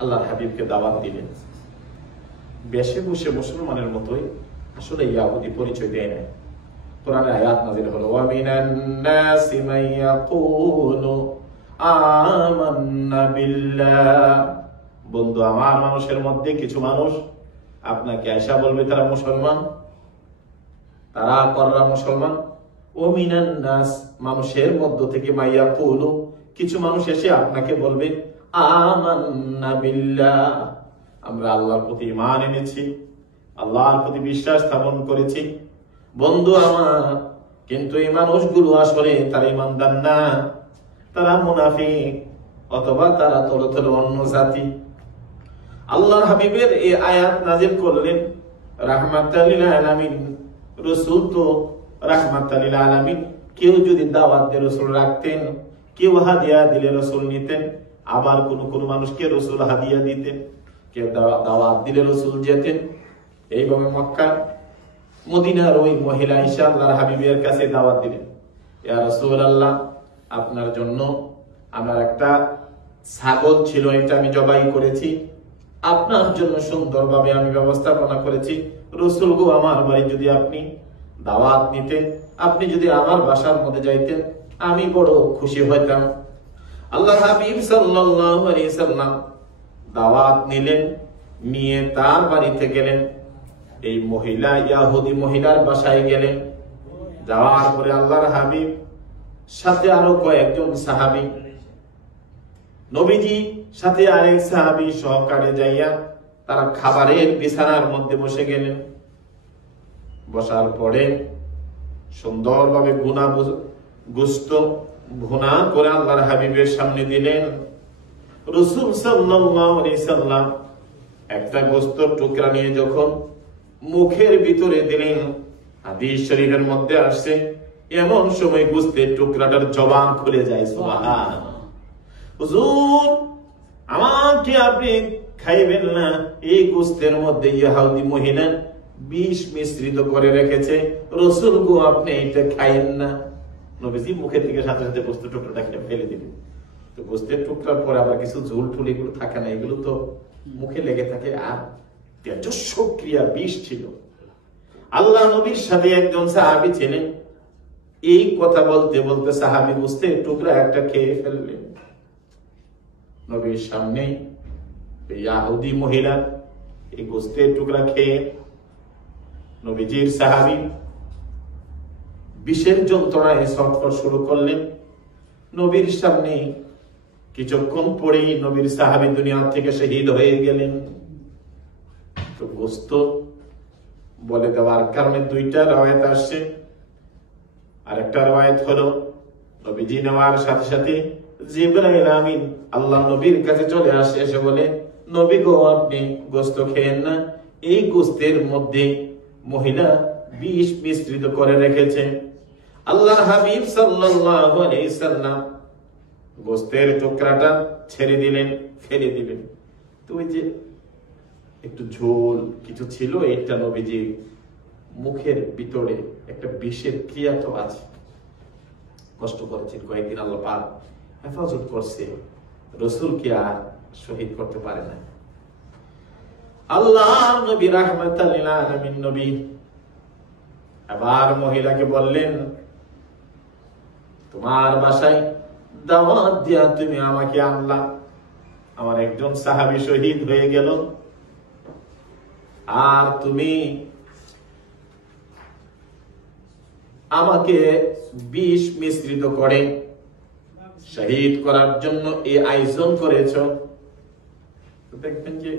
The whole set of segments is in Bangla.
আল্লাহর হাবিবকে দাওয়াত দিলেন। বেশে বসে মুসলমানের মতোই আসলে ইয়াহুদি পরিচয় দেয় না। কোরআনের আয়াত নাযিল হলো, ওয়া মিনান নাসি মান ইয়াকুলু আমান্না বিল্লাহ। বন্ধু আমার, মানুষের মধ্যে কিছু মানুষ আপনাকে আয়েশা বলবে তারা মুসলমান, তারা কররা মুসলমান। ও মিনান নাস, মানুষের মধ্য থেকে মান ইয়াকুলু, কিছু মানুষ এসে আপনাকে বলবে আমান্না বিল্লাহ, আমরা আল্লাহর প্রতি ঈমান এনেছি, আল্লাহর প্রতি বিশ্বাস স্থাপন করেছি। বন্ধু আমার, কিন্তু এই মানুষগুলো আসলে তারা ঈমানদার না, তারা মুনাফিক, অথবা তারা তলতল অন্য জাতি। আল্লাহর হাবিবের এই আয়াত নাযিল করলেন রাহমাতাল লিল আলামিন। রাসূল তো রাহমাতাল লিল আলামিন। কেউ যদি দাওয়াত দিয়ে রাসূল রাখতেন, কেউ হাদিয়া দিলে রাসূল নিতেন, আবার কোন কোন মানুষকে রাসূল হাদিয়া দিতেন, কেউ দাওয়াত দিলে রাসূল যেতেন। এইভাবে মক্কা মদিনার ওই মহিলা আয়েশা আল্লাহর হাবিবের কাছে দাওয়াত দিলেন, ইয়া রাসূলুল্লাহ, আপনার জন্য আমার একটা ছাগল ছিল, এটা আমি জবাই করেছি, আপনার জন্য সুন্দরভাবে আমি ব্যবস্থাপনা করেছি। রাসূল গো, আমার বাড়ি যদি আপনি দাওয়াত নিতেন, আপনি যদি আমার বাসার মধ্যে যাইতেন, আমি বড় খুশি হইতাম। আল্লাহর হাবিব সাল্লাল্লাহু আলাইহি সাল্লাম দাওয়াত নিলেন, নিয়ে তার বাড়িতে গেলেন। এই মহিলা ইহুদি মহিলার বাসায় গেলেন। যাওয়ার পরে আল্লাহর হাবিব সাথে আরো কয়েকজন সাহাবী, নবীজি সাথে আরেক সাহাবী সহকারে যাইয়া তারা খাবারের বিছানার মধ্যে বসে গেলেন। বসার পরে সুন্দরভাবে গোশত ভুনা করে আল্লাহর হাবিবের সামনে দিলেন। রাসূল সাল্লাল্লাহু আলাইহি সাল্লাম একটা গোশতের টুকরা নিয়ে যখন মুখের ভিতরে দিলেন, হাদিস শরীফের মধ্যে আসছে এমন সময় গোশতের টুকরাটার জবান খুলে যায়। সুবহানাল্লাহ। হুজুর, আমাকে আপনি খাইবেন না, এই গোশতের মধ্যে ইহুদি মহিলা বিষ মিশ্রিত করে রেখেছে, রাসূল গো আপনি এটা খাইয়েন না। নবীজি মুখের থেকে সাথে সাথে গোশতের টুকরাটা কেটে ফেলে দিলেন। তো গোশতের টুকরার পরে আবার কিছু ঝোল ঠুল এগুলো থাকে না, এগুলো তো মুখে লেগে থাকে, আর তেজস্ব ক্রিয়া বিষ ছিল। আল্লাহ নবীর সাথে একজন সাহাবী ছিলেন, এই কথা বলতে বলতে সাহাবী গোশতের টুকরা একটা খেয়ে ফেললেন। নবীর সামনে ইহুদি মহিলা এই গোশতের টুকরা খেয়ে নবীজির সাহাবী বিষের যন্ত্রণায় ছটফট শুরু করলেন। নবীর সামনে কিছুক্ষণ পরেই নবীর সাহাবী দুনিয়া থেকে শহীদ হয়ে গেলেন। তো গোশত বলে দেওয়ার কারণে দুইটা রওয়ায়াত আসছে। আরেকটা রওয়ায়াত হলো নবীজি নেওয়ার সাথে সাথে জিবরাইল আমিন আল্লাহ নবীর কাছে চলে আসে, এসে বলে, নবী গো আপনি গোশত খেয়েন না, এই গোশতের মধ্যে মহিলা বিষ মিশ্রিত করে রেখেছে। আল্লাহর হাবিব সাল্লাল্লাহু আলাইহি সাল্লাম গোশতের টুকরাটা ছেড়ে দিলেন, ফেলে দিলেন। তো ওই যে একটু ঝোল কিছু ছিল, এটা নবীজি মুখের ভিতরে একটা বিষের ক্রিয়া তো আছে, কষ্ট করেছেন কয়েকদিন, আল্লাহ পাক হেফাজত করছে, রাসূলকে আর শহীদ করতে পারে না। আল্লাহ নবী রাহমাতাল লিল আলামিন নবী আবার মহিলাকে বললেন, তোমার বাসায় দাওয়াত দিয়া তুমি আমাকে আনলা, আমার একজন সাহাবী শহীদ হয়ে গেল, আর তুমি আমাকে বিষ মিশ্রিত করে শহীদ করার জন্য এই আয়োজন করেছ। দেখবেন যে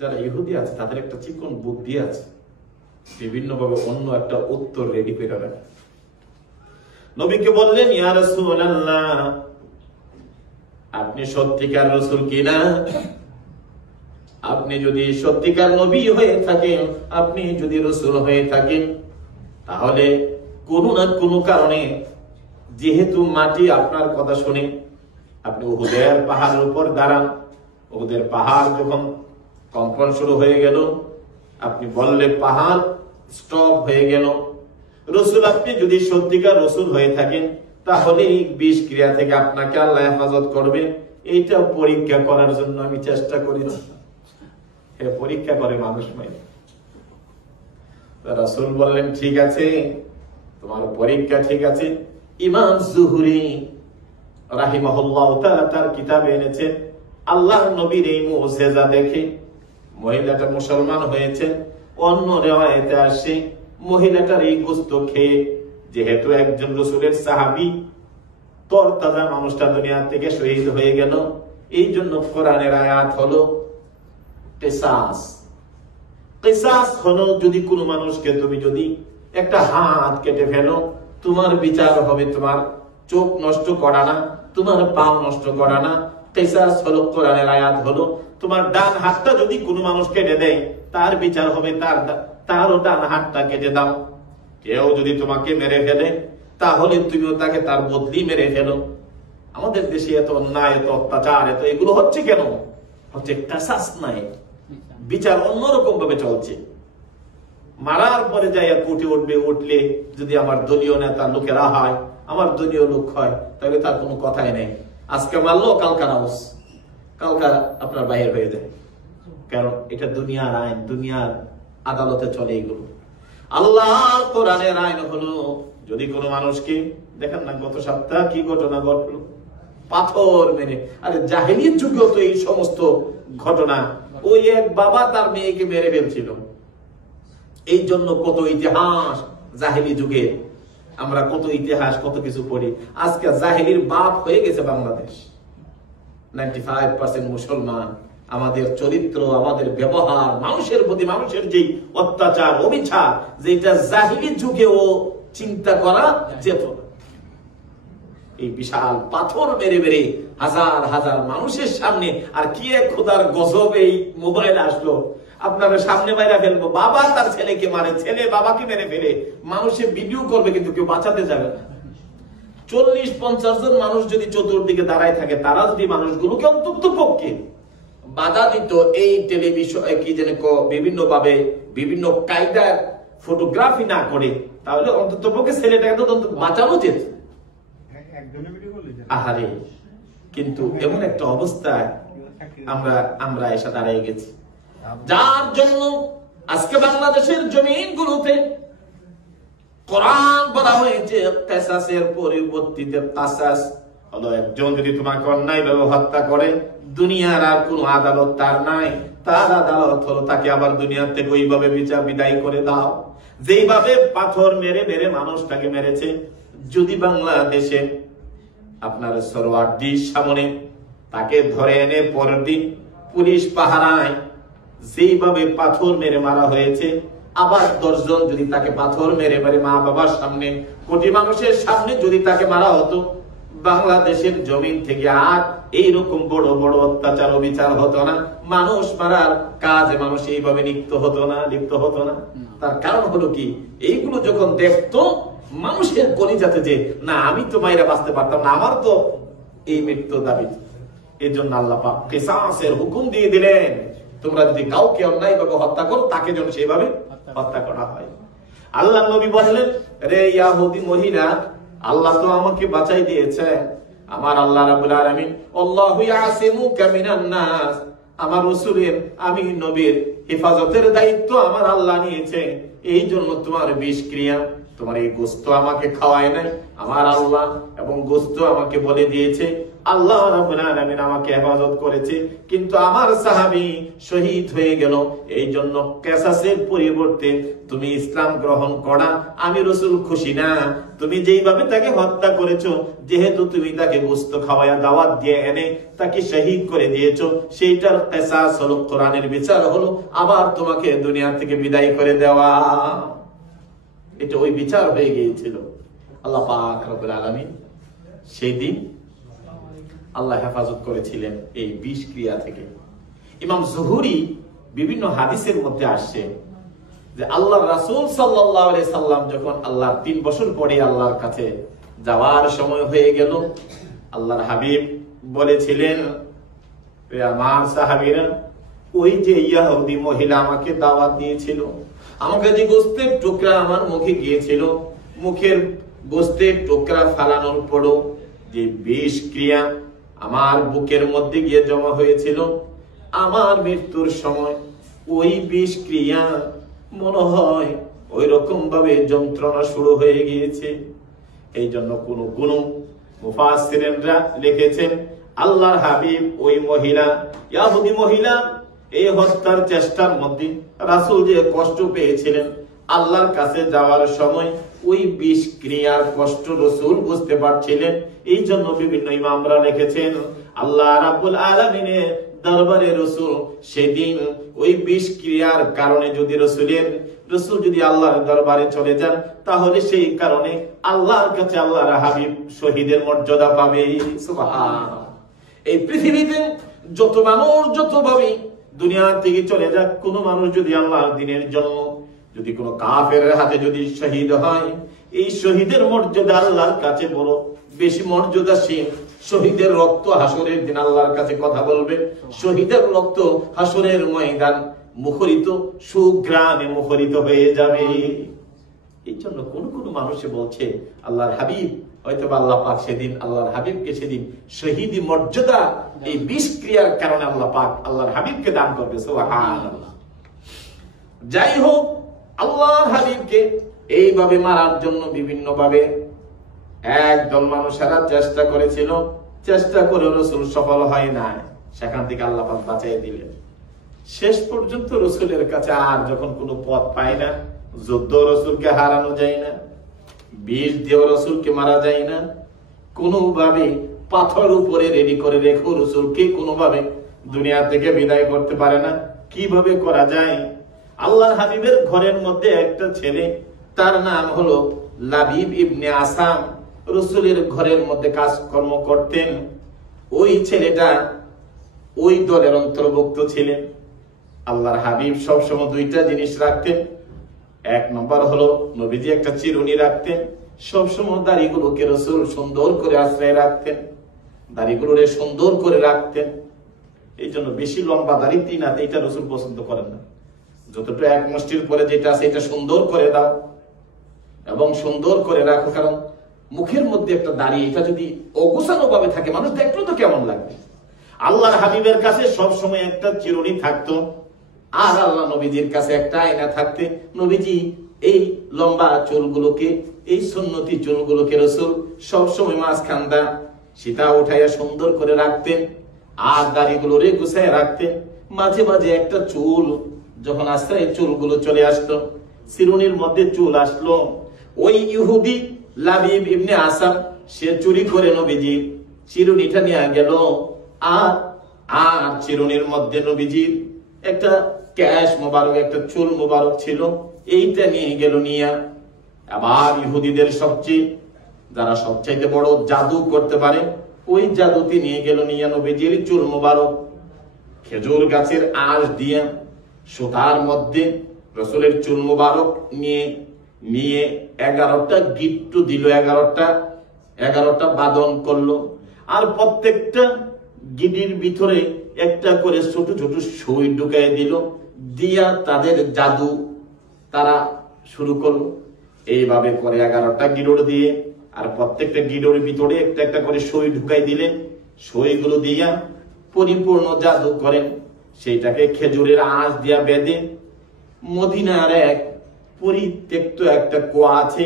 যারা ইহুদি আছে তাদের একটা চিকন বুদ্ধি আছে, বিভিন্ন ভাবে অন্য একটা উত্তর রেডি করে রাখে। নবীকে বললেন, ইয়া রাসূলুল্লাহ, আপনি সত্যিকার রাসূল কিনা? আপনি যদি সত্যিকার নবী হয়ে থাকেন, আপনি যদি রাসূল হয়ে থাকেন, তাহলে কোনো না কোনো কারণে যেহেতু মাটি আপনার কথা শুনে আপনি উহুদের পাহাড়ের উপর দাঁড়ান, উহুদের পাহাড় যখন কম্পন শুরু হয়ে গেল, আপনি বললে পাহাড় স্টপ হয়ে গেল। রাসূল, আপনি যদি সত্যিকার রাসূল হয়ে থাকেন, তাহলে এই বিষ ক্রিয়া থেকে আপনাকে আল্লাহ হেফাজত করবে, এইটা পরীক্ষা করার জন্য আমি চেষ্টা করেছি। পরীক্ষা করে মানুষ মাইনে। রাসূল বললেন ঠিক আছে, তোমার পরীক্ষা ঠিক আছে। ইমাম জুহরি রাহিমাহুল্লাহ তাআলা তার কিতাবে এনেছেন, আল্লাহর নবীর এই মুজিজা দেখে মহিলাটা মুসলমান হয়েছে। অন্য রিওয়ায়াতে আসে মহিলাটার এই গোশত খেয়ে, যেহেতু একজন রাসূলের সাহাবী, তরতাজা মানুষটা দুনিয়া থেকে শহীদ হয়ে গেল, এই জন্য কোরআনের আয়াত হলো কিসাস। কিসাস হলো যদি কোনো মানুষকে তুমি যদি একটা হাত কেটে ফেলো, তোমার বিচার হবে তোমার চোখ নষ্ট করা না, তোমার পা নষ্ট করা না। কিসাস হলো কোরআনের আয়াত হলো তোমার ডান হাতটা যদি কোনো মানুষ কেটে দেয়, তার বিচার হবে তারও ডান হাতটা কেটে দাও। কেউ যদি তোমাকে মেরে ফেলে, তাহলে তুমিও তাকে তার বদলি মেরে ফেলো। আমাদের দেশে এত অন্যায়, এত অত্যাচার, এত এগুলো হচ্ছে কেন? হচ্ছে কিসাস নাই, বিচার অন্যরকম ভাবে চলছে। মারার পরে যাই কোর্টে উঠলে যদি আমার দলীয় নেতা লোকেরা হয়, আমার দলীয় লোক হয়, তাহলে তার কোনো কথাই নেই। আজকে মারলো, কালকা রাউস, কালকা আপনার বাইরে হয়ে যায়। কারণ এটা দুনিয়ার আইন, দুনিয়ার আদালতে চলে এগুলো। আল্লাহর কোরআনের আইন হলো যদি কোনো মানুষকে, দেখেন না গত সপ্তাহ কি ঘটনা ঘটলো, পাথর মেরে। আরে জাহেলিয়াত যুগেও তো এই সমস্ত ঘটনা। ওই এক বাবা তার মেয়েকে মেরে ফেলছিল। এই জন্য কত ইতিহাস জাহেলি যুগে, আমরা কত ইতিহাস কত কিছু পড়ি। আজকে জাহেলির বাপ হয়ে গেছে বাংলাদেশ। 95% মুসলমান। আমাদের চরিত্র, আমাদের ব্যবহার, মানুষের প্রতি মানুষের যে অত্যাচার, অবিচার, যেটা জাহেলি যুগেও চিন্তা করা যেত না। এই বিশাল পাথর মেরে মেরে হাজার হাজার মানুষের সামনে, আর কি এক খোদার গজব এই মোবাইল আসলো, আপনারা সামনে বাইরে ফেলবো। বাবা তার ছেলেকে মারে, ছেলে বাবাকে মেরে ফেলে, মানুষে ভিডিও করবে কিন্তু কেউ বাঁচাতে যাবে না। 40-50 জন মানুষ যদি চতুর্দিকে দাঁড়ায় থাকে, তারা যদি মানুষগুলোকে অন্তত পক্ষে বাধা দিত, এই টেলিভিশন কি যেন বিভিন্ন ভাবে বিভিন্ন কায়দার ফটোগ্রাফি না করে, তাহলে অন্তত পক্ষে ছেলেটাকে তো বাঁচানো যেত। আহারে, কিন্তু এমন একটা অবস্থায় আমরা এসে দাঁড়িয়ে গেছি, যার জন্য আজকে বাংলাদেশের জমিনগুলোতে কোরআন বলা হয়েছে কিসাসের পরিবর্তিতে কাসাস হলো, একজন যদি তোমাকে অন্যায়ভাবে হত্যা করে, দুনিয়ার আর কোন আদালত তার নাই, তার আদালত হলো তাকে আবার দুনিয়া থেকে ওইভাবে বিচার বিদায় করে দাও যেইভাবে পাথর মেরে মেরে মানুষটাকে মেরেছে। যদি বাংলাদেশে আপনার সরওয়ার্দির সামনে তাকে ধরে এনে পরের দিন পুলিশ পাহারায় যেইভাবে পাথর মেরে মারা হয়েছে, আবার 10 জন যদি তাকে পাথর মেরে মেরে মা বাবার সামনে, কোটি মানুষের সামনে যদি তাকে মারা হতো, বাংলাদেশের জমিন থেকে আর এইরকম বড় বড় অত্যাচার অবিচার হতো না। মানুষ মারার কাজে মানুষ এইভাবে লিপ্ত হতো না। তার কারণ হলো কি, এইগুলো যখন দেখতো মানুষের কলিজাতে যে না, আমি তো মাইরা বাঁচতে পারতাম না, আমার তো এই মৃত্যু দাবি। এই জন্য আল্লাহ পাক কিসাসের হুকুম দিয়ে দিলেন, তোমরা যদি কাউকে অন্যায়ভাবে হত্যা করো, তাকে যেন সেইভাবে হত্যা করা হয়। আল্লাহ নবী বললেন, রে ইহুদি মহিলা, আল্লাহ তো আমাকে বাঁচাই দিয়েছে, আমার আল্লাহ রাব্বুল আলামিন আল্লাহু ইয়াসিমুকা মিনান নাস, আমার রাসূলের, আমি নবীর হেফাজতের দায়িত্ব আমার আল্লাহ নিয়েছে। এই জন্য তোমার বিষক্রিয়া, তোমার এই গোশত আমাকে খাওয়ায় নাই আমার আল্লাহ, এবং গোশত আমাকে বলে দিয়েছে আল্লাহ রাব্বুল আলামিন আমাকে হেফাজত করেছে, কিন্তু আমার সাহাবী শহীদ হয়ে গেল। এই জন্য কিসাসের পরিবর্তে তুমি ইসলাম গ্রহণ করা, আমি রাসূল খুশি না। তুমি যেইভাবে তাকে হত্যা করেছো, যেহেতু তুমি তাকে গোশত খাওয়ায়া দাওয়াত দিয়ে এনে তাকে শহীদ করে দিয়েছো, সেইটার কিসাস হলো, কোরআনের বিচার হলো আবার তোমাকে দুনিয়া থেকে বিদায় করে দেওয়া। এটা ওই বিচার হয়ে গিয়েছিল। আল্লাহ পাক রব্বুল আলামিন সেই দিন আল্লাহ হেফাজত করেছিলেন এই বিষক্রিয়া থেকে। ইমাম জুহরি বিভিন্ন হাদিসের মধ্যে আসছে যে আল্লাহ রাসূল সাল্লাল্লাহু আলাইহি সাল্লাম যখন আল্লাহ 3 বছর পরে আল্লাহর কাছে যাওয়ার সময় হয়ে গেল, আল্লাহর হাবিব বলেছিলেন, আমার সাহাবীরা, ওই যে ইহুদি মহিলা আমাকে দাওয়াত দিয়েছিল, আমাকে যে গোশতের টুকরা আমার মুখে গিয়েছিল, মুখের গোশতের টুকরা ফালানোর পরও যে বিষক্রিয়া আমার বুকের মধ্যে গিয়ে জমা হয়েছিল। আমার মৃত্যুর সময় ওই বিষক্রিয়া মনে হয় ওই রকম ভাবে যন্ত্রণা শুরু হয়ে গিয়েছে। এই জন্য কোন মুফাসসিরিনরা লিখেছেন, আল্লাহর হাবিব ওই মহিলা, ইহুদি মহিলা, এই হত্যার চেষ্টার মধ্যে রাসূল যে কষ্ট পেয়েছিলেন, আল্লাহর কাছে যাওয়ার সময় ওই বিষক্রিয়ার কষ্ট রাসূল বুঝতে পারছিলেন। এই জন্য বিভিন্ন ইমামরা লিখেছেন, আল্লাহ রাব্বুল আলামিনের দরবারে রাসূল সেদিন ওই বিষক্রিয়ার কারণে যদি রাসূল যদি আল্লাহর দরবারে চলে যান, তাহলে সেই কারণে আল্লাহর কাছে আল্লাহর হাবিব শহীদের মর্যাদা পাবে। সুবহানাল্লাহ। এই পৃথিবীতে যত মানুষ যতভাবে দুনিয়া থেকে চলে যাক, কোন মানুষ যদি আল্লাহর দ্বীনের জন্য যদি কোন কাফেরের হাতে যদি শহীদ হয়, এই শহীদের মর্যাদা আল্লাহর কাছে বড় বেশি মর্যাদাশীল। শহীদের রক্ত হাসরের দিন আল্লাহর কাছে কথা বলবে। শহীদের রক্ত হাসরের ময়দান মুখরিত, সুঘ্রাণে মুখরিত হয়ে যাবে। এই জন্য কোন মানুষে বলছে আল্লাহর হাবিব, হয়তো আল্লাহ পাক সেদিন আল্লাহর হাবিবকে সেদিন শহীদি মর্যাদা এই বিষক্রিয়ার কারণে আল্লাহ পাক আল্লাহর হাবিবকে দান করবে। সুবহানাল্লাহ। যাই হোক, আল্লাহর হাবিবকে এইভাবে মারার জন্য বিভিন্ন ভাবে একদল মানুষেরা চেষ্টা করেছিল। চেষ্টা করে রাসূল সফল হয় না, সেখান থেকে আল্লাহ পাক বাঁচিয়ে দিলেন। শেষ পর্যন্ত রাসূলের কাছে আর যখন কোনো পথ পায় না, যুদ্ধ রাসূলকে হারানো যায় না, বিষ দিয়ে রাসূলকে মারা যায় না, কোনোভাবে পাথর উপরে রেডি করে রেখে রাসূলকে কোনোভাবে দুনিয়া থেকে বিদায় করতে পারে না। কিভাবে করা যায়? আল্লাহর হাবিবের ঘরের মধ্যে একটা ছেলে, তার নাম হলো লাবিব ইবনে আসাম, রাসূলের ঘরের মধ্যে কাজকর্ম করতেন। ওই ছেলেটা ওই দলের অন্তর্ভুক্ত ছিলেন। আল্লাহর হাবিব সবসময় দুইটা জিনিস রাখতেন। এক নম্বর হলো নবীজি একটা চিরুনি রাখতেন। সবসময় দাড়িগুলোকে রাসূল সুন্দর করে আশ্রয় রাখতেন, দাড়িগুলোরে সুন্দর করে রাখতেন। এই জন্য বেশি লম্বা দাড়ি তিন হাত এটা রাসূল পছন্দ করেন না। যতটুকু এক মুষ্টির পরে যেটা আছে এটা সুন্দর করে দাও এবং সুন্দর করে রাখো। কারণ মুখের মধ্যে একটা দাড়ি, এটা যদি অগোছানো ভাবে থাকে, মানুষ দেখলো তো কেমন লাগবে। আল্লাহর হাবিবের কাছে সব সময় একটা চিরুনি থাকতো, আর আল্লাহ নবীজির কাছে একটা আয়না থাকতে নবীজি এই লম্বা চুলগুলোকে, এই সুন্নতি চুলগুলোকে রাসূল সব সময় মাঝখানটা সেটা উঠাইয়া সুন্দর করে রাখতেন, আর দাড়িগুলোরে গুছায় রাখতেন। মাঝে মাঝে একটা চুল যখন আসতো, এই চুলগুলো চলে আসতো, চিরুনির মধ্যে চুল আসলো, ওই ইহুদি লাবিব ইবনে আসাম সে চুরি করে নবীজির চিরুনিটা নিয়ে গেল। আর চিরুনির মধ্যে নবীজির একটা ক্যাশ মোবারক, একটা চুল মোবারক ছিল, এইটা নিয়ে গেল। নিয়ে আবার ইহুদিদের যারা সবচাইতে বড় জাদু করতে পারে, ওই জাদুতে নিয়ে গেল। নিয়ে নবীজির চুল মোবারক খেজুর গাছের আঁশ দিয়ে সুতার মধ্যে রাসূলের চুল মোবারক নিয়ে 11টা গিট্টু দিল, 11টা বাদন করলো। আর প্রত্যেকটা গিটির ভিতরে একটা করে ছোট ছোট সুই ঢুকাই দিল, দিয়া তাদের জাদু তারা শুরু করলো। এইভাবে করে 11টা গিরোড় দিয়ে, আর প্রত্যেকটা গিরোড়ের ভিতরে একটা একটা করে সুই ঢুকাই দিলেন। সুইগুলো দিয়া পরিপূর্ণ জাদু করেন। সেইটাকে খেজুরের আঁশ দিয়া বেঁধে মদিনার এক পরিত্যক্ত একটা কুয়া আছে,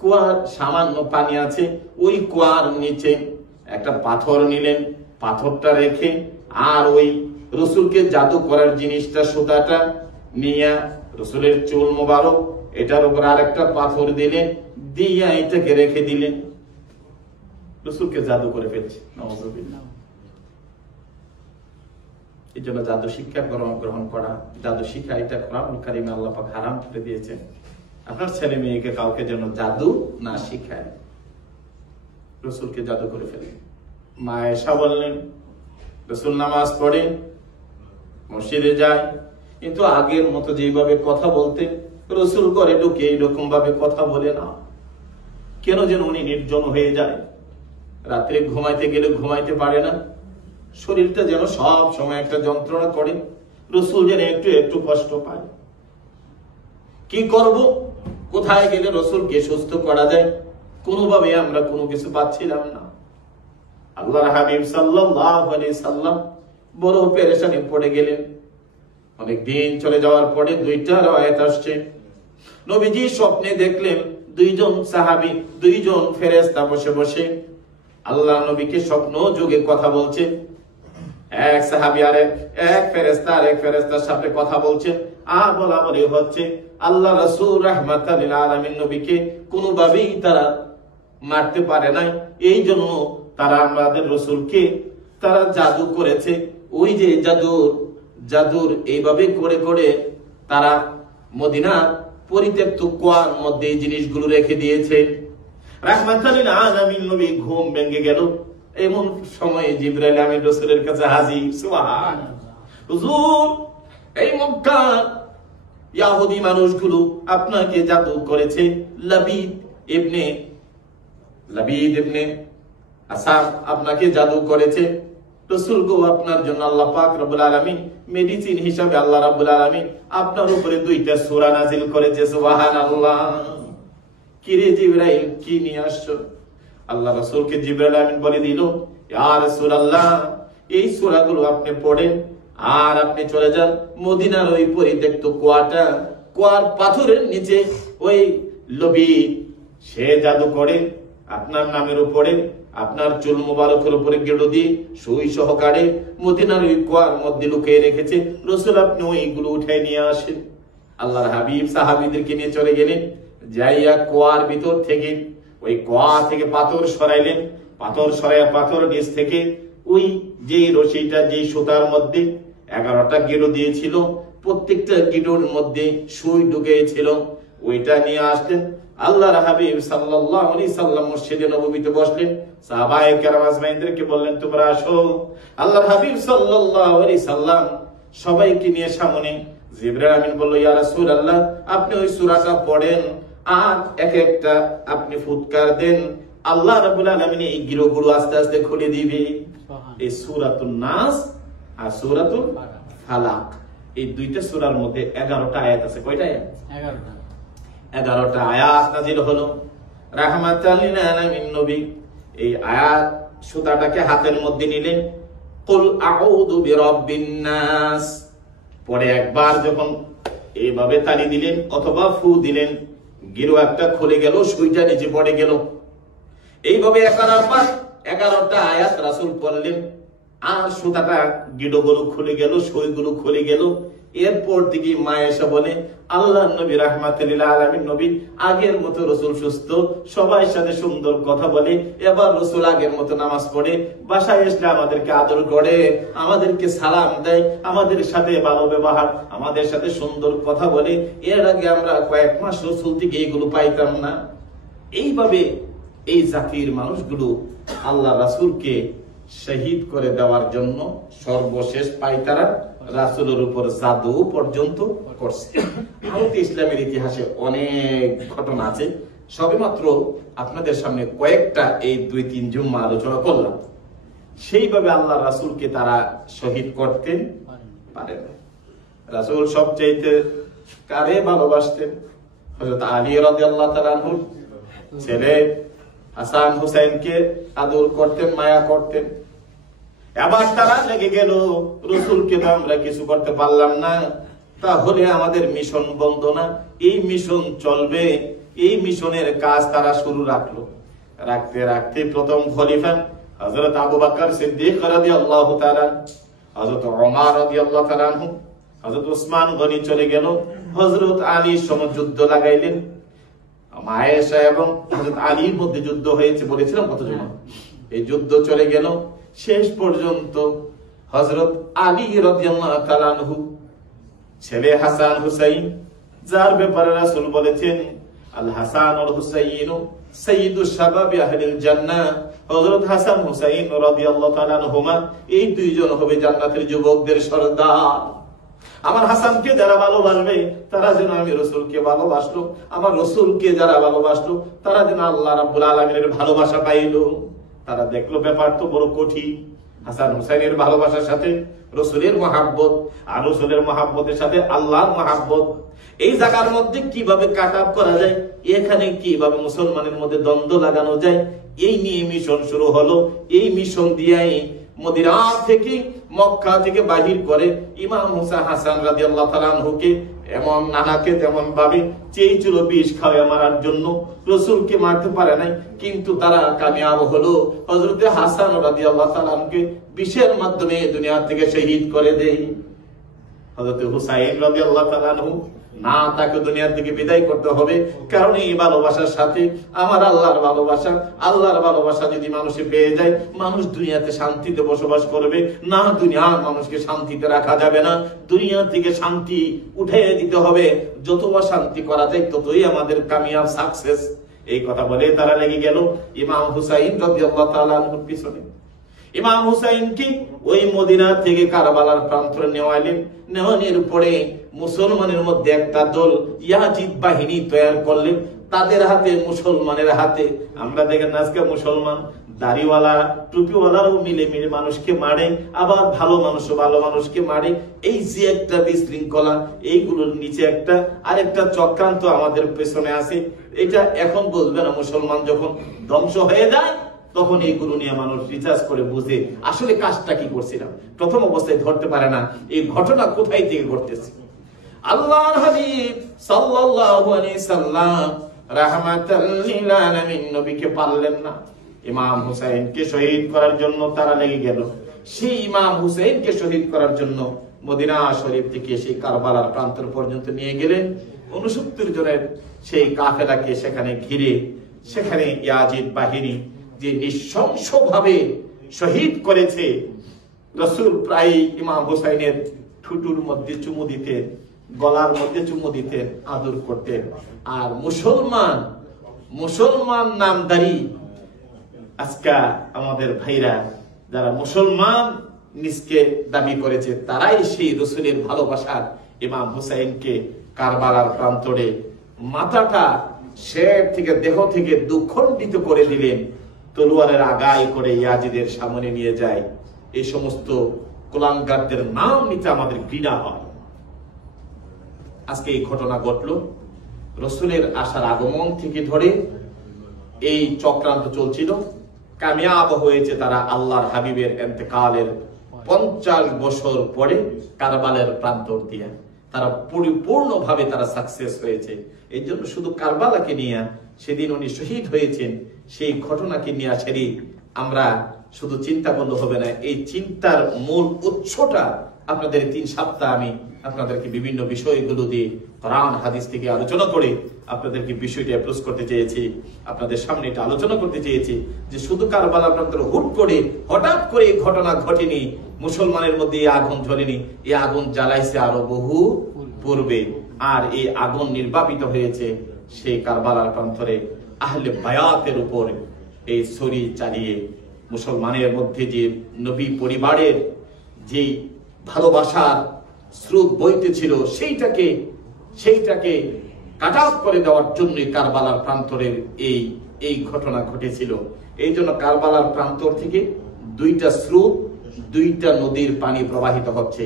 কুয়ার সামান্য পানি আছে, ওই কুয়ার নিচে একটা পাথর নিলেন, পাথরটা রেখে আর ওই রাসূলকে জাদু করার জিনিসটা সুতাটা নিয়ে রাসূলের চুল মোবারক এটার উপর আরেকটা পাথর দিলেন, দিয়া এটাকে রেখে দিলেন। রাসূলকে জাদু করে ফেলছে। নাউযুবিল্লাহ। এই জন্য জাদু শিক্ষা গ্রহণ করা, জাদু শিক্ষা, এটা কোরআনুল কারীমে আল্লাহ পাক হারাম করে দিয়েছেন। আপনার ছেলে মেয়েকে কাউকে যেন জাদু না শিখায়। রাসূলকে জাদু করে ফেলে। মা আয়েশা বললেন, রাসূল নামাজ পড়ে, মসজিদে যায়, কিন্তু আগের মতো যেভাবে কথা বলতে রাসূল ঘরে ঢুকে এইরকম ভাবে কথা বলে না। কেন যেন উনি নির্জন হয়ে যায়, রাত্রে ঘুমাইতে গেলে ঘুমাইতে পারে না, শরীরটা যেন সব সময় একটা যন্ত্রণা করে, রাসূল যেন একটু একটু কষ্ট পায়। কি করব, কোথায় গেলে রাসূলকে সুস্থ করা যায়, কোনোভাবে আমরা কোনো কিছু পাচ্ছিলাম না। আল্লাহর হাবিব সাল্লাল্লাহু আলাইহি সাল্লাম বড় পেরেশানি পড়ে গেলেন। অনেক দিন চলে যাওয়ার পরে দুইটা রায়াত আসছে, নবীজি স্বপ্নে দেখলেন দুইজন সাহাবী, দুইজন ফেরেশতা বসে বসে আল্লাহ নবীকে স্বপ্ন যোগে কথা বলছে। এক সাহাবী আর এক ফেরেশতার সাথে কথা বলছে, আর বলাবলি হচ্ছে। আল্লাহ রাসূল রাহমাতাল লিল আলামিন নবীকে কোনোভাবেই তারা মারতে পারে নাই, এই জন্য তারা আমাদের রাসূলকে তারা জাদু করেছে। ওই যে জাদুর এইভাবে করে করে তারা মদিনা পরিত্যক্ত কুয়ার মধ্যে এই জিনিসগুলো রেখে দিয়েছে। রাহমাতাল লিল আলামিন নবী ঘুম ভেঙে গেল। এমন সময় জিবরাইল আমিন রাসূলের কাছে হাজির। সুবহানাল্লাহ। হুজুর, এই মক্কা ইহুদি মানুষগুলো আপনাকে জাদু করেছে। লাবিদ ইবনে আসাম আপনাকে জাদু করেছে। রাসূল গো, আপনার জন্য আল্লাহ পাক রব্বুল আলামিন মেডিসিন হিসাবে আল্লাহ রাব্বুল আলামিন আপনার উপরে দুইটা সূরা নাযিল করেছে। সুবহানাল্লাহ। কি রে জিবরাইল, কি নিয়ে আসছো? আল্লাহ রাসূলকে জিবরাইল আমিন বলে দিল, ইয়া রাসূলুল্লাহ, এই সূরাগুলো আপনি পড়েন আর আপনি চলে যান মদিনার ওই পরিত্যক্ত কুয়ার পাথরের নিচে। ওই লবি সে জাদু করে আপনার নামের উপরে, আপনার চুল মোবারকের উপরে গেড়ো দিয়ে সুই সহকারে মদিনার ওই কুয়ার মধ্যে লুকিয়ে রেখেছে। রাসূল, আপনি ওইগুলো উঠাই নিয়ে আসেন। আল্লাহর হাবিব সাহাবীদেরকে নিয়ে চলে গেলেন। যাইয়া কুয়ার ভিতর থেকে ওই কুয়া থেকে পাথর সরাইলেন। পাথর সরাইয়া পাথর নিচ থেকে ওই যে রশিটা, যে সুতার মধ্যে 11টা গিরো দিয়েছিল, প্রত্যেকটা গিরোর মধ্যে সুই ঢুকেছিল, ওইটা নিয়ে আসলেন। আল্লাহর হাবিব সাল্লাল্লাহু আলাইহি সাল্লাম মসজিদে নববীতে বসলেন। সাহাবায়ে কেরাম আজমাইনদেরকে বললেন, তোমরা আসো। আল্লাহর হাবিব সাল্লাল্লাহু আলাইহি সাল্লাম সবাইকে নিয়ে সামনে। জিবরাইল আমিন বলল, ইয়া রাসূলুল্লাহ, আপনি ওই সূরাটা পড়েন আর এক একটা আপনি ফুৎকার দেন, আল্লাহ রাব্বুল আলামিন এই গিরোগুলো আস্তে আস্তে খুলে দিবে। এই সূরাতুন নাস আর সূরাতুল ফালাক, এই দুইটা সূরার মধ্যে 11টা আয়াত আছে। কয়টা আয়াত? 11টা আয়াত নাযিল হলো। রাহমাতাল লিল আলামিন নবী এই আয়াত সুতাটাকে হাতের মধ্যে নিলেন। কুল আউযু বিরাব্বিন নাস পরে একবার যখন এইভাবে তালি দিলেন অথবা ফু দিলেন, গিরো একটা খুলে গেল, সুইটা নিচে পড়ে গেল। এইভাবে 11টা আয়াত রাসূল পড়লেন আর সুতাটা গিরোগুলো খুলে গেল, সুইগুলো খুলে গেল। এরপর থেকে মা এসে বলে, আল্লাহ নবী রাহমাতুল লিল আলামিন নবী আগের মতো রাসূল সুস্থ, সবাই সাথে সুন্দর কথা বলে। এবার রাসূল আগের মতো নামাজ পড়ে, বাসায় এসে আমাদেরকে আদর করে, আমাদেরকে সালাম দেয়, আমাদের সাথে ভালো ব্যবহার, আমাদের সাথে সুন্দর কথা বলে। এর আগে আমরা কয়েক মাস রাসূল থেকে এগুলো পাইতাম না। এইভাবে এই জাতির মানুষগুলো আল্লাহ রাসূলকে শহীদ করে দেওয়ার জন্য সর্বশেষ পাইতারা রাসূলের উপর জাদু পর্যন্ত করছে। ভারত ইসলামের ইতিহাসে অনেক ঘটনা আছে, সবেমাত্র আপনাদের সামনে কয়েকটা এই 2-3 জুম্মা আলোচনা করলাম। সেইভাবে আল্লাহ রাসূলকে তারা শহীদ করতেন পারেন। রাসূল সবচাইতে কারে ভালোবাসতেন? হযরত আলী রাদিয়াল্লাহু তাআলা আনহু ছেলে হাসান হুসাইনকে আদর করতেন, মায়া করতেন। এবার তারা লেগে গেল, রাসূলকে তো আমরা কিছু করতে পারলাম না, তাহলে আমাদের মিশন বন্ধ না, এই মিশন চলবে। এই মিশনের কাজ তারা শুরু রাখতে রাখতে প্রথম খলিফা হযরত আবু বকর সিদ্দিক রাদিয়াল্লাহু তাআলা, হযরত ওমর রাদিয়াল্লাহু তাআলা আনহু, হযরত ওসমান গনি চলে গেল। হযরত আলীর সঙ্গে যুদ্ধ লাগাইলেন। মায়েশা এবং হযরত আলীর মধ্যে যুদ্ধ হয়েছে, বলেছিলাম কত জন। এই যুদ্ধ চলে গেল, শেষ পর্যন্ত হযরত আলী রাদিয়াল্লাহু তাআলা আনহু ছেলে হাসান হুসাইন, যার ব্যাপারে রাসূল বলেছেন আল হাসান ওয়াল হুসাইন সাইয়্যিদুশ শাবাবি আহলিল জান্নাহ, হযরত হাসান হুসাইন রাদিয়াল্লাহু তাআলা আনহুমা এই দুইজন হবে জান্নাতের যুবকদের সরদার। আমার হাসানকে যারা ভালোবাসবে তারা যেন আমি রাসূলকে ভালোবাসলো, আমার রাসূলকে যারা ভালোবাসলো তারা যেন আল্লাহ রাব্বুল আলামিনের ভালোবাসা পাইলো। তারা দেখলো ব্যাপার তো বড় কঠিন। হাসান হুসাইনের ভালোবাসার সাথে রসুলের মহাব্বত, আর রসুলের মহাব্বতের সাথে আল্লাহর মহাব্বত, এই জায়গার মধ্যে কিভাবে কাট আপ করা যায়, এখানে কিভাবে মুসলমানের মধ্যে দ্বন্দ্ব লাগানো যায়, এই নিয়ে মিশন শুরু হলো। এই মিশন দিয়েই মদিনা থেকে, মক্কা থেকে বাহির করে ইমাম মুসা হাসান রাদিয়াল্লাহু তাআলা আনহুকে এমন নানাকে যেমন ভাবে চেয়েছিল বিষ খাওয়া মারার জন্য, রসুলকে মারতে পারে নাই, কিন্তু তারা কামিয়াব হলো। হযরত হাসান রাদিয়াল্লাহু তাআলা আনহুকে বিষের মাধ্যমে দুনিয়া থেকে শহীদ করে দেয়। হযরত হুসাইন রাদিয়াল্লাহু তাআলা আনহু না, তাকে দুনিয়া থেকে বিদায় করতে হবে, কারণ এই ভালোবাসার সাথে আমার আল্লাহর ভালোবাসা, আল্লাহর ভালোবাসা যদি মানুষে পেয়ে যায়, মানুষ দুনিয়াতে শান্তিতে বসবাস করবে। না, দুনিয়ার মানুষকে শান্তিতে রাখা যাবে না, দুনিয়া থেকে শান্তি উঠে দিতে হবে। যত শান্তি করা যায় ততই আমাদের কামিয়াব, সাকসেস। এই কথা বলে তারা লেগে গেল ইমাম হুসাইন রাদিয়াল্লাহু তাআলা আনহুর পিছনে। ইমাম হুসাইনকে ওই মদিনা থেকে কারবালার প্রান্তরে নেওয়ানোর পরে মুসলমানের মধ্যে একটা দল ইয়াজিদ বাহিনী তৈরি করলেন। তাদের হাতে, মুসলমানের হাতে, আমরা দেখেন আজকে মুসলমান দাড়িওয়ালা টুপিওয়ালাও মিলে মিলে মানুষকে মারে, আবার ভালো মানুষকে মারে। এই যে একটা বিশৃঙ্খলা, এইগুলোর নিচে একটা আরেকটা চক্রান্ত আমাদের পেছনে আছে। এটা এখন বুঝবে না, মুসলমান যখন ধ্বংস হয়ে যায় তখন এইগুলো নিয়ে মানুষ রিসার্চ করে বুঝে আসলে কাজটা কি করছিলাম। প্রথম অবস্থায় ধরতে পারে না এই ঘটনা কোথায় থেকে ঘটতেছে। আল্লাহর হাবিব সাল্লাল্লাহু আলাইহি সাল্লাম রাহমাতাল লিল আলামিন নবীকে পারলেন না। ইমাম হুসাইনকে শহীদ করার জন্য তারা লেগে গেল। সেই ইমাম হুসাইনকে শহীদ করার জন্য মদিনা শরীফ থেকে সেই কারবালার প্রান্তর পর্যন্ত নিয়ে গেলেন। 69 জনের সেই কাফেলাকে সেখানে ঘিরে, সেখানে ইয়াজিদ বাহিনী যে নৃশংসভাবে শহীদ করেছে, রাসূল প্রায় ইমাম হুসাইনের ঠুটুর মধ্যে চুমু দিতেন, গলার মধ্যে চুমু দিতেন, আদর করতেন। আর মুসলমান নামদারি আজকে আমাদের ভাইরা যারা মুসলমান নিজকে দাবি করেছে, তারাই সেই রাসূলের ভালোবাসার ইমাম হুসাইনকে কারবালার প্রান্তরে মাথাটা শের থেকে, দেহ থেকে দুখণ্ডিত করে দিলেন, তলোয়ারের আগায় করে ইয়াজিদের সামনে নিয়ে যায়। এই সমস্ত কুলাঙ্গারদের নাম নিতে আমাদের ঘৃণা হয়। আজকে এই ঘটনা ঘটল। রাসূলের আসার আগমন থেকে ধরে এই চক্রান্ত চলছিল। কামিয়াব হয়েছে তারা আল্লাহর হাবিবের ইন্তেকালের 50 বছর পরে কারবালার প্রান্তর দিয়ে। তারা পরিপূর্ণভাবে তারা সাকসেস হয়েছে। এই জন্য শুধু কারবালাকে নিয়ে, সেদিন উনি শহীদ হয়েছেন, সেই ঘটনাকে নিয়ে ছেড়ে আমরা শুধু চিন্তা করলে হবে না। এই চিন্তার মূল উৎসটা আপনাদের 3 সপ্তাহ আমি আপনাদেরকে বিভিন্ন বিষয়গুলো দিয়ে কোরআন হাদিস থেকে আলোচনা করে আপনাদেরকে বিষয়টি অ্যাপ্রোচ করতে চেয়েছি, আপনাদের সামনে এটা আলোচনা করতে চেয়েছি যে শুধু কারবালা প্রান্তরে হঠাৎ করে এই ঘটনা ঘটেনি, মুসলমানের মধ্যে এই আগুন জ্বলেনি, এই আগুন জ্বালাইছে আরো বহু পূর্বে। আর এই আগুন নির্বাপিত হয়েছে সেই কারবালার প্রান্তরে আহলে বায়াতের উপর এই ছড়ি চালিয়ে। মুসলমানের মধ্যে যে নবী পরিবারের যে ভালোবাসার স্রোত বইতে ছিল, সেইটাকে কাট আউট করে দেওয়ার জন্য কারবালার প্রান্তরের এই ঘটনা ঘটেছিল। এই জন্য কারবালার প্রান্তর থেকে 2টা স্রোত, 2টা নদীর পানি প্রবাহিত হচ্ছে।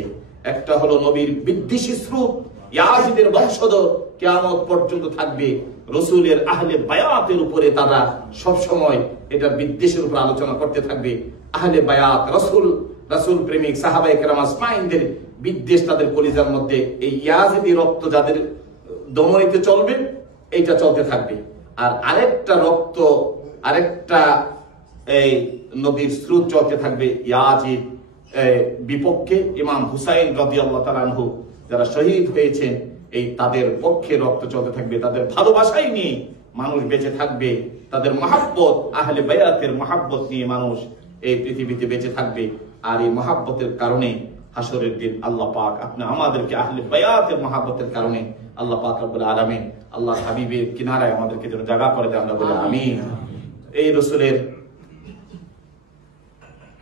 একটা হলো নবীর বিদ্বেষী স্রোত, ইয়াজিদের বংশধর কিয়ামত পর্যন্ত থাকবে। রাসূলের আহলে বায়াতের উপরে তারা সব সময় এটা বিদ্বেষের উপর আলোচনা করতে থাকবে। আহলে বায়াত, রাসূল প্রেমিক সাহাবায়ে কেরাম আজমাইনদের বিদ্বেষ তাদের কলিজার মধ্যে, এই ইয়াজিদি রক্ত যাদের দমনিতে চলবে, এইটা চলতে থাকবে। আর আরেকটা এই নবীর স্রোত চলতে থাকবে ইয়াজিদ বিপক্ষে। ইমাম হুসাইন রাদিয়াল্লাহু তাআলা আনহু যারা শহীদ হয়েছেন, এই তাদের পক্ষে রক্ত চলতে থাকবে। তাদের ভালোবাসাই নিয়ে মানুষ বেঁচে থাকবে, তাদের মহাব্বত, আহলে বায়াতের মহাব্বত নিয়ে মানুষ এই পৃথিবীতে বেঁচে থাকবে। আর এই মহাব্বতের কারণে হাসরের দিন আল্লাহ পাক আপনি আমাদেরকে আহলে বায়াতের মহাব্বতের কারণে আল্লাহ পাক রব্বুল আলামিন আল্লাহ হাবিবের কিনারায় আমাদেরকে যেন জায়গা করে দেয়, আমরা বলি আমিন। এই রাসূলের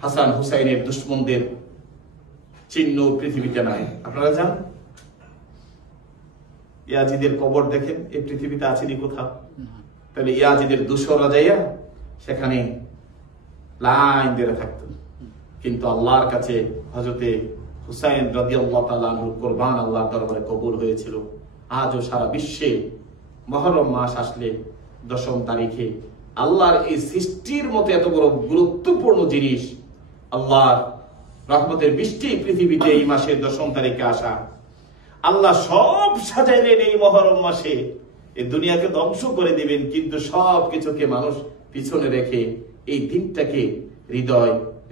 হাসান হুসাইনের দুশমনদের চিহ্ন পৃথিবীতে নাই। আপনারা জান ইয়াজিদের কবর দেখেন, এই পৃথিবীতে আছেনি কোথাও। তাহলে ইয়াজিদের দুশরা যাইয়া সেখানে লাইন ধরে থাকতো। কিন্তু আল্লাহর কাছে হযরতে হুসাইন রাদিয়াল্লাহু তাআলা আনহুর কুরবান আল্লাহর দরবারে কবুল হয়েছিল। আজও সারা বিশ্বে মুহররম মাস আসলে 10ম তারিখে আল্লাহর এই সৃষ্টির মতো এত বড় গুরুত্বপূর্ণ জিনিস, আল্লাহর রহমতের বৃষ্টি পৃথিবীতে এই মাসের 10ম তারিখে আসা। আল্লাহ সব সাজাইলেন এই মুহররম মাসে, এই দুনিয়াকে ধ্বংস করে দিবেন, কিন্তু সব কিছুকে মানুষ পিছনে রেখে এই দিনটাকে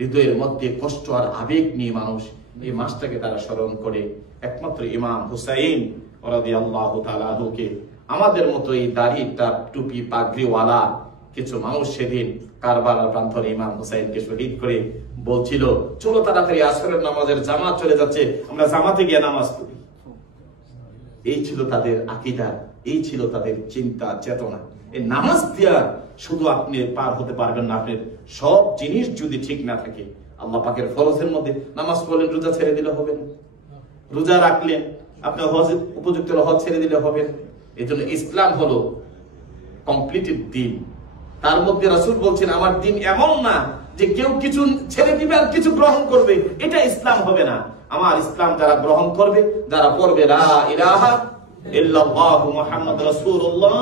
হৃদয়ের মধ্যে কষ্ট আর আবেগ নিয়ে মানুষ এই মাসটাকে তারা স্মরণ করে। একমাত্র ইমাম হুসাইন রাদিয়াল্লাহু তাআলা আনহুকে, আমাদের মতো এই দাড়ি টুপি পাগড়িওয়ালা কিছু মানুষ সেদিন কারবালার প্রান্তরে ইমাম হুসাইনকে শহীদ করে বলছিল, চলো তাড়াতাড়ি আসরের নামাজের জামাত চলে যাচ্ছে, আমরা জামাতে গিয়ে নামাজ পড়ি। এই ছিল তাদের আকীদা, এই ছিল তাদের চিন্তা চেতনা। এই নামাজ দিয়া শুধু আপনি পার হতে পারবেন না, আপনার সব জিনিস যদি ঠিক না থাকে। আল্লাহ পাকের ফরজের মধ্যে নামাজ পড়লেন, রোজা ছেড়ে দিলে হবে না, রোজা রাখলেন, আপনি হজ উপযুক্ত হজ ছেড়ে দিলে হবে না। এই জন্য ইসলাম হলো কমপ্লিটেড দিন। তার মধ্যে রাসূল বলছেন, আমার দিন এমন না যে কেউ কিছু ছেড়ে দিবে আর কিছু গ্রহণ করবে, এটা ইসলাম হবে না। আমার ইসলাম যারা গ্রহণ করবে, যারা পড়বে লা ইলাহা ইল্লাল্লাহু মুহাম্মাদুর রাসূলুল্লাহ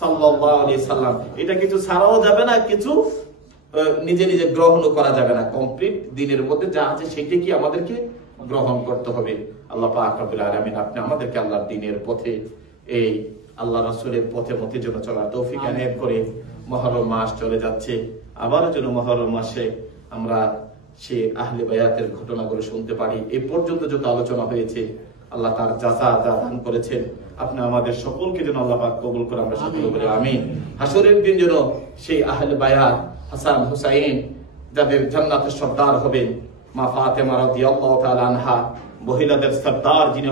সাল্লাল্লাহু আলাইহি সাল্লাম, এটা কিছু ছাড়াও যাবে না, কিছু নিজে নিজে গ্রহণও করা যাবে না। কমপ্লিট দিনের মধ্যে যা আছে সেটা কি আমাদেরকে গ্রহণ করতে হবে। আল্লাহ পাক রব্বুল আলামিন আপনি আমাদেরকে আল্লাহর দ্বীনের পথে, এই আল্লাহ রাসূলের পথে মতে যেন চলার তৌফিক এনায়েত করে। মুহররম মাস চলে যাচ্ছে, আবারও যেন মুহররম মাসে আমরা সে আহলে বায়াতের ঘটনাগুলো শুনতে পারি। এই পর্যন্ত যত আলোচনা হয়েছে, আল্লাহ তার জাযা দান করেছেন, আপনি আমাদের সকলকে যেন আল্লাহ পাক কবুল করে, আমরা সকলে বলি আমিন। হাসরের দিন যেন সেই আহলে বায়াত হাসান হুসাইন যাদের জান্নাতের সর্দার হবেন, মা ফাতেমা রাদিয়াল্লাহু তাআলা আনহা মহিলাদের সর্দার যিনি